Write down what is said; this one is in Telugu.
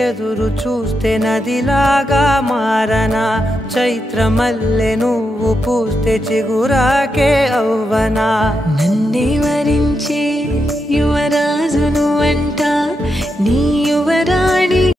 ఎదురు చూస్తే నదిలాగా మారనా చైత్రమల్లె నువ్వు పూస్తే చిగురాకే అవ్వనా నన్నే వరించే యువరాజును అంట నీ యువ